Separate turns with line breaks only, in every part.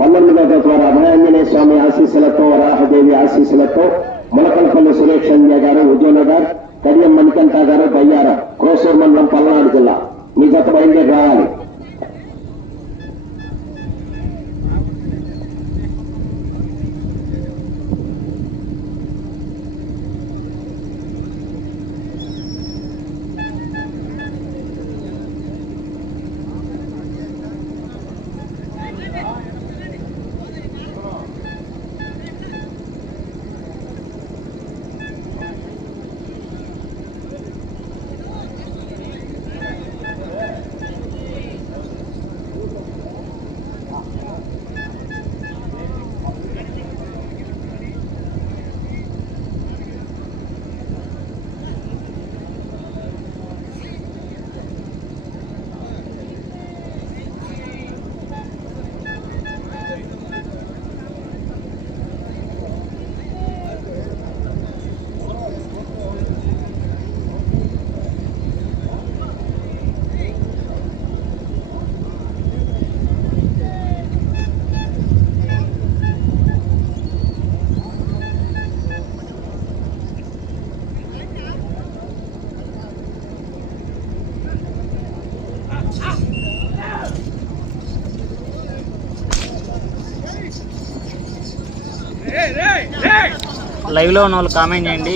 పంతొమ్మిదవ తేదీ ద్వారా అభయాంజనేయ స్వామి ఆశీస్సులతో వరాహదేవి ఆశీస్సులతో ములకలపల్లి సురేష్ సంజయ్ గారు ఉద్యోగనగర్ కడియం మణికంఠ గారు బయ్యారం క్రోసూర్ మండలం పల్నాడు జిల్లా. మీ జత బయలుదేరి రావాలి.
లైవ్లో ఉన్న వాళ్ళు కామెంట్ చేయండి.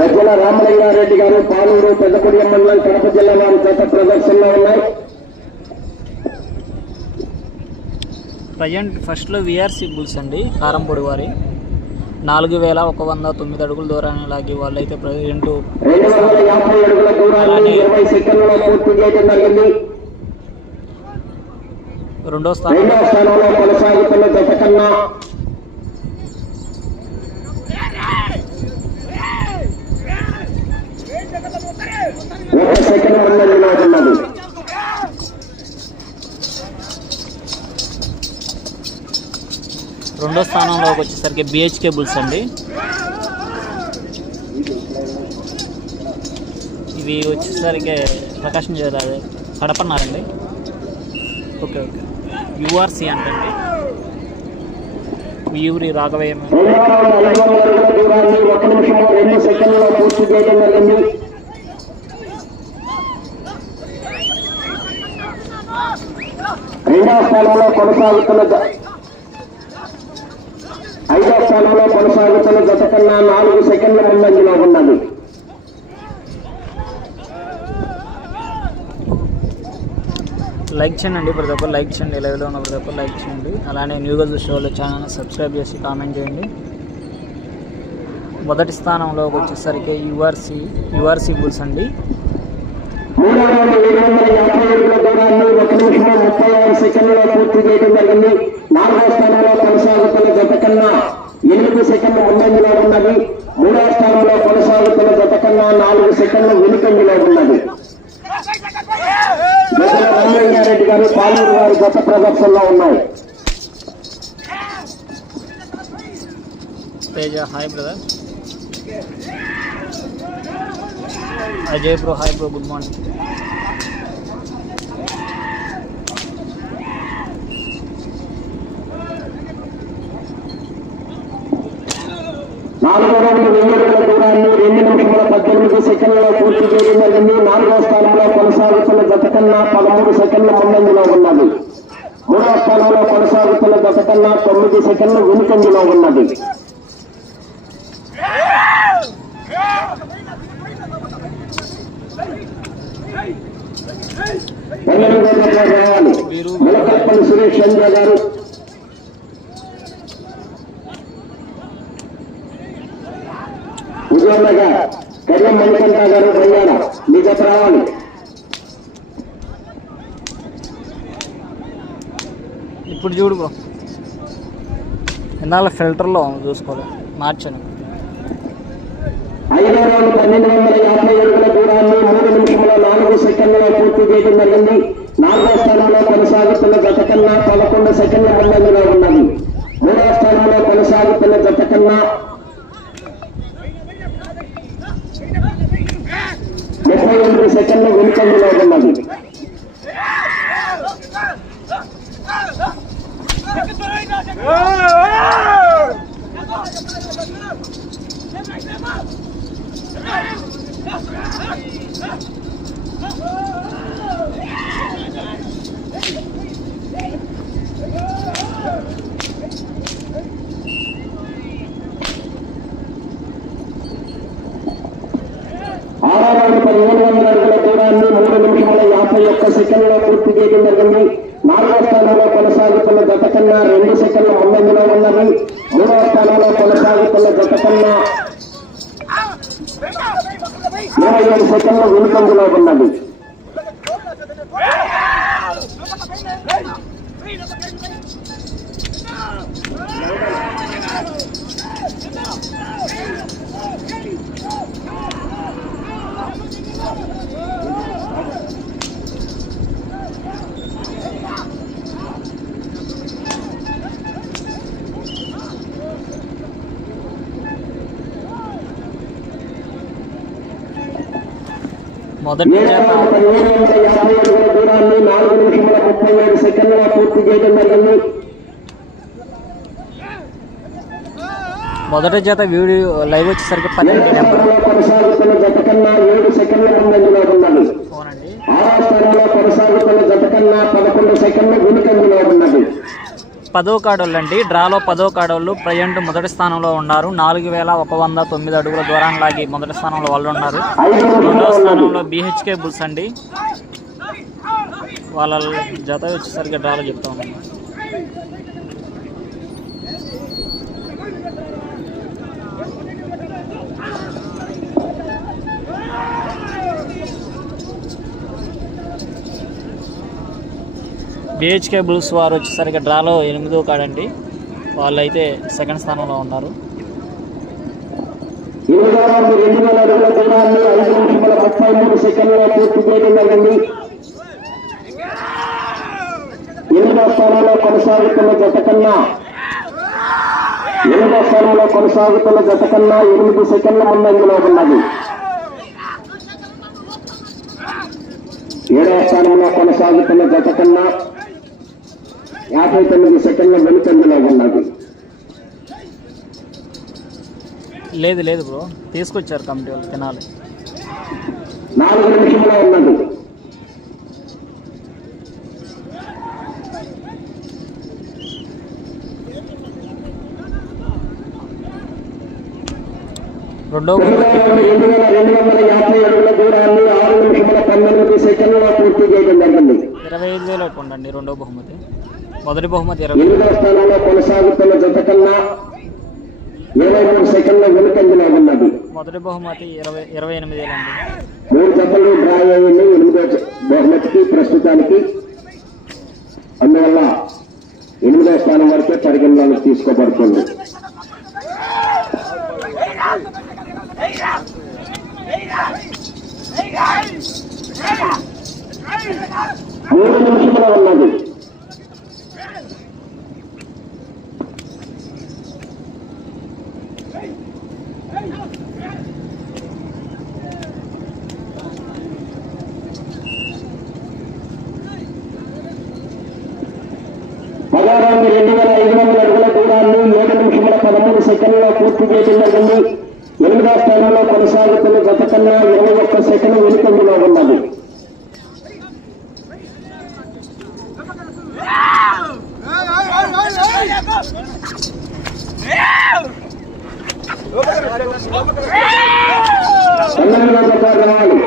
గజ్జల రామలింగారెడ్డి గారు పాలూరు పెద్దపూడి మండలం కడప జిల్లా వారి జత ప్రదర్శనలో ఉన్నాయి.
ప్రజెంట్ ఫస్ట్లో విఆర్సి బుల్స్ అండి కారంపొడి వారి. నాలుగు వేల ఒక వంద తొమ్మిది అడుగుల దూరాన్ని లాగి వాళ్ళైతే ప్రజెంట్
రెండు వందల ఒక సెకండ్ ముందంజలో
రెండో స్థానంలోకి వచ్చేసరికి బిహెచ్కే బుల్స్ అండి. ఇవి వచ్చేసరికి ప్రకాశం జిల్లా కడపన్నారండి ఓకే ఓకే. యుఆర్సి అంటండి. యూరి రాఘవయ్య
ఐదో స్థానంలో కొనసాగుతున్న ఐదో స్థానంలో కొనసాగుతున్న గత కన్నా నాలుగు సెకండ్ల ముందంజలో ఉన్నది.
లైక్ చేయండి ప్రతి ఒక్కరు లైక్ చేయండి లైవ్లో ఉన్న ప్రతి ఒక్కరు లైక్ చేయండి. అలానే న్యూగా షోలో ఛానల్ సబ్స్క్రైబ్ చేసి కామెంట్ చేయండి. మొదటి స్థానంలోకి వచ్చేసరికి యుఆర్సి యుఆర్సి బుల్స్ అండి.
మూడవ రౌండ్ ఏడు వందల యాభై అడుగుల దూరాన్ని ఒక నిమిషం ముప్పై ఆరు సెకండ్లలో పూర్తి చేయడం జరిగింది స్థానంలో కొనసాగుతున్న జత కన్నా ఎనిమిది సెకండ్ల ముందంజలో ఉన్నది మూడవ స్థానంలో కొనసాగుతున్న జత కన్నా నాలుగు సెకండ్ల వెనుకంజలో ఉన్నది గజల రామలింగారెడ్డి గారు పాలూరు వారి ప్రదర్శనలో ఉన్నాయి
hi brother Ajay bro hi bro good morning
నాలుగో రౌండ్ వెయ్యి దూరాన్ని రెండు నిమిషముల పద్దెనిమిది సెకండ్లలో పూర్తి చేయడం జరిగింది. నాలుగో స్థానంలో కొనసాగుతున్న గత కన్నా పదమూడు సెకండ్ల ముందంజలో ఉన్నది. మూడవ స్థానంలో కొనసాగుతున్న జత కన్నా తొమ్మిది సెకండ్లు వెనుకంజలో ఉన్నది. ఎనిమిది సురేష్ చంద్ర గారు. ఉద్యోగంగా కడియం మణికంఠ గారు బయ్యారా మీ రావాలి?
ఇప్పుడు చూడు బ్రో. ఇందాక ఫిల్టర్లో చూసుకోవాలి? మార్చాను.
ఐదో రౌండ్ పన్నెండు వందల యాభై అడుగుల దూరాన్ని మూడు నిమిషంలో నాలుగు సెకండ్లలో పూర్తి చేయడం జరిగింది. నాలుగో స్థానంలో కొనసాగుతున్న గత కన్నా పదకొండు సెకండ్ల ముందంజలో ఉన్నది. మూడో స్థానంలో కొనసాగుతున్న గత కన్నా ముప్పై ఎనిమిది సెకండ్లు వెనుకంజలో ఉన్నది. Oh రౌండ్ పదిహేను వందల అడుగుల దూరాన్ని మూడు నిమిషముల యాభై ఒక్క సెకండ్లో పూర్తి చేయడం జరిగింది నాలుగో స్థానంలో కొనసాగుతున్న జత కన్నా రెండు సెకండ్లు ముందంజలో ఉన్నది మూడవ స్థానంలో కొనసాగుతున్న జత కన్నా ఇరవై ఏడు సెకండ్ల వెనుకంజలో ఉన్నది చేయడం జరిగింది
మొదటి జత వీడియో లైవ్ వచ్చేసరికి పన్నెండు నెంబర్. అవునండి.
స్థానంలో కొనసాగుతున్న జత కన్నా పదకొండు సెకండ్ల ఉన్నది
పదో కాడోళ్ళు అండి డ్రాలో పదో కాడోళ్ళు ప్రజెంట్ మొదటి స్థానంలో ఉన్నారు. నాలుగు వేల ఒక వంద తొమ్మిది అడుగుల దూరాన్ని లాగి మొదటి స్థానంలో వాళ్ళు ఉన్నారు.
రెండవ
స్థానంలో బీహెచ్కే బుల్స్ అండి. వాళ్ళ జత వచ్చేసరికి డ్రాలో చెప్తా ఉన్నాను. బిహెచ్కే బుల్స్ వారు వచ్చేసరికి డ్రాలో ఎనిమిదో కాడండి. వాళ్ళైతే సెకండ్ స్థానంలో ఉన్నారు.
ఎనిమిదో రౌండ్ వేల అడుగుల దూరాన్ని ఐదు నిమిషముల ముప్పై ఎనిమిదో స్థానంలో కొనసాగుతున్న జత కన్నా ఎనిమిదో స్థానంలో కొనసాగుతున్న జత కన్నా ఎనిమిది సెకండ్ల ముందంజలో ఉన్నది ఏడవ స్థానంలో కొనసాగుతున్న జత కన్నా యాభై తొమ్మిది సెకండ్ల వెనుకంజలో ఉన్నది.
లేదు లేదు బ్రో. తీసుకొచ్చారు కమిటీ వాళ్ళు తినాలి.
నాలుగు నిమిషంలో ఉన్నది.
రెండో
రెండు వేల రెండు వందల యాభై అడుగుల దూరాన్ని ఆరు నిమిషముల పన్నెండు సెకండ్లలో పూర్తి చేయడం జరిగింది.
ఇరవై ఐదు వేలు ఉండండి రెండో బహుమతి. మొదటి బహుమతి ఇరవై.
ఎనిమిదో స్థానంలో కొనసాగుతున్న జత కన్నా ఇరవై మూడు సెకండ్ల వెనుకంజలో ఉన్నది.
మొదటి బహుమతి ఇరవై ఇరవై ఎనిమిది వేలు అండి
మూడు జతలు డ్రా అయ్యింది. ఎనిమిదో బహుమతికి ప్రస్తుతానికి అందువల్ల ఎనిమిదో స్థానం వరకే పరిగణలోకి తీసుకోబడుతుంది. మూడు నిమిషంలో ఉన్నది. పదహారు రెండు వేల ఐదు వందల అడుగుల దూరాన్ని ఏడు నిమిషముల పదమూడు సెకండ్లో పూర్తి చేయడం జరిగింది ఎనిమిదో స్థానంలో కొనసాగుతున్న గత కన్నా ఇరవై ఒక్క సెకండ్ వెనుకంజలో ఉన్నది. పన్నెండు వందల రావాలి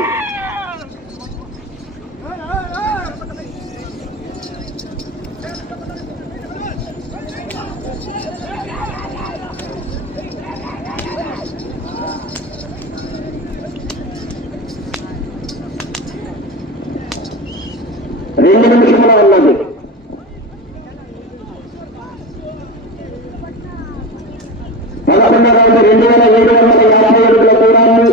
రెండు నిమిషంలో ఉన్నది పదకొండు రెండు వేల ఏడు వందల యాభై అడుగుల దూరాన్ని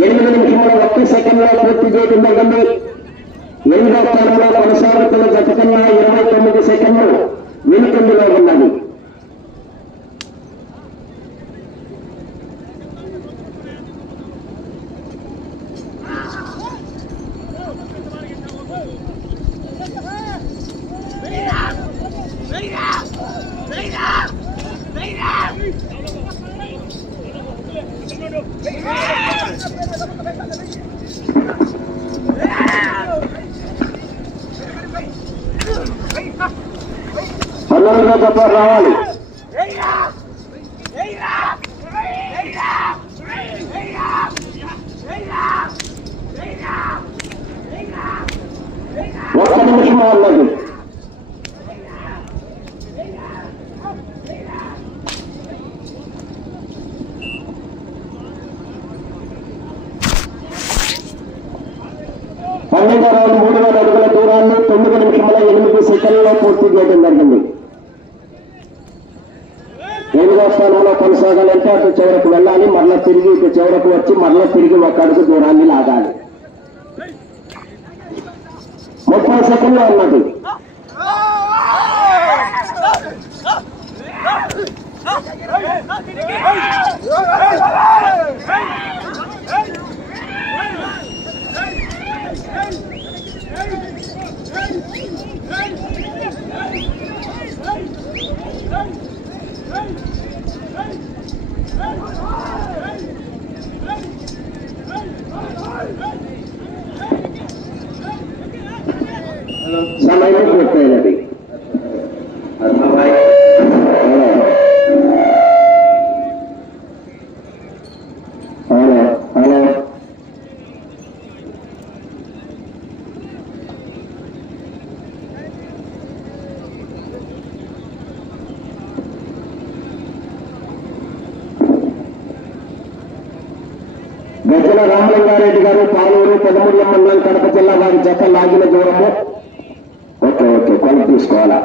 ఎనిమిది నిమిషముల ఒక్క సెకండ్లో పూర్తి చేయడం జరిగింది ఎనిమిదో స్థానంలో కొనసాగుతున్న జత కన్నా ఇరవై తొమ్మిది సెకండ్లు వెనుకందులో ఉన్నది తొందరగా రావాలి. ఒక్క నిమిషం అన్నది పన్నెండు రౌండ్ మూడు వేల అడుగుల దూరాన్ని తొమ్మిది నిమిషముల ఎనిమిది సెకండ్లలో పూర్తి చేయడం జరిగింది ఎనిమిదో స్థానంలో కొనసాగాలంటే అటు చివరకు వెళ్ళాలి మరలా తిరిగి ఇటు చివరకు వచ్చి మరలా తిరిగి ఒక అడుగు దూరాన్ని లాగాలి ముప్పై సెకండ్లు ఉన్నది Hey! గజల రామలింగారెడ్డి గారు పాలూరు పెదమూర్ల మండలం కడప జిల్లా వారి జత లాగిన దూరము. ఓకే ఓకే కొలు తీసుకోవాలా?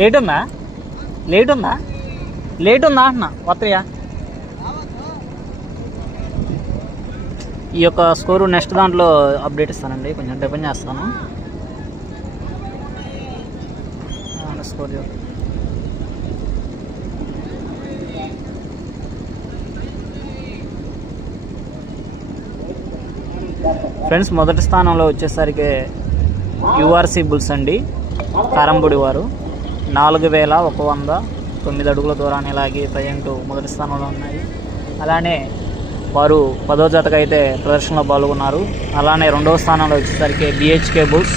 లేట్ ఉందా లేట్ ఉందా లేట్ ఉందా అంటున్నా వత్తయా ఈ యొక్క స్కోరు నెక్స్ట్ దాంట్లో అప్డేట్ ఇస్తానండి కొంచెం డిపెండ్ చేస్తాను. స్కోర్ ఫ్రెండ్స్ మొదటి స్థానంలో వచ్చేసరికి యుఆర్సీ బుల్స్ అండి కారంపొడి వారు. నాలుగు వేల ఒక వంద తొమ్మిది అడుగుల దూరాన్ని లాగి ప్రజెంట్ మొదటి స్థానంలో ఉన్నాయి. అలానే వారు పదో జతకు అయితే ప్రదర్శనలో పాల్గొన్నారు. అలానే రెండవ స్థానంలో వచ్చేసరికి బిహెచ్కే బుల్స్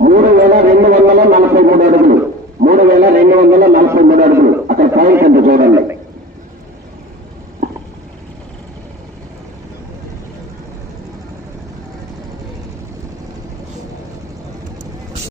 మూడు వేల రెండు వందల నలభై మూడు అడుగులు. మూడు వేల రెండు వందల నలభై మూడు అడుగులు. అక్కడ పాయింట్ చూడండి.